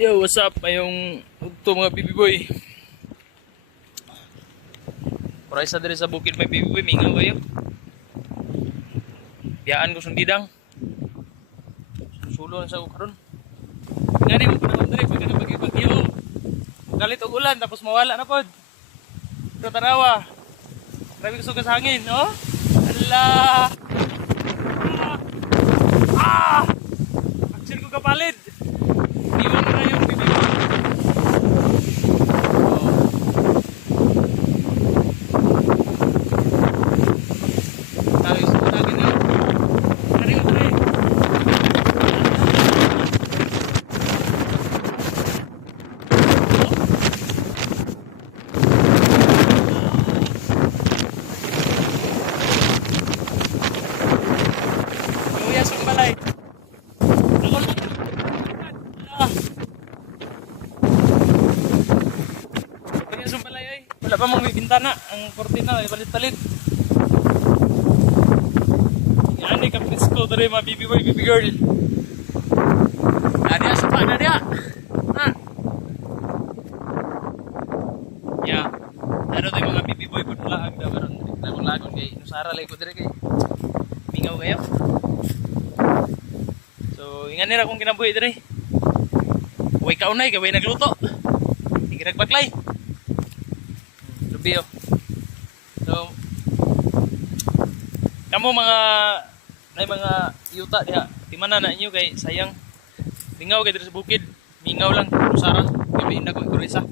Yo, what's up? Mayong ugto mga baby boy. Para isa diri sa bukid may baby boy, mingaw kayo. Biyaan ko sundidang. Sulo sa karon. Ngani mo panahon diri pag kana bagyo. Galit og ulan tapos mawala na pod. Pero tanawa. Grabe ko sa hangin, no? Allah. Ah! Action ko kapalit. Iwan na yung baby boy. Balay. Ako lang. Kaya sa balay ay. Wala pa mong may bintana. Ang kortina ay palit-palit. Yan ay kaprisko. Dari mga baby boy, baby girl. Nadia, supa, Nadia. Ha? Ya. Ano tayo mga baby boy. Paglaag na karon. Lagon kay Nusara lay ko dire kay. Mingaw kayo. So, ingan nila kung kinabuhi dire. Huwag kaunay, gawin nagluto. Hindi nagbaklay. Lubio. So, kamo mga yuta diha. Timana na inyo kay sayang. Mingaw kay dire sa bukid. Mingaw lang. Usara. Gabiin na ko isa.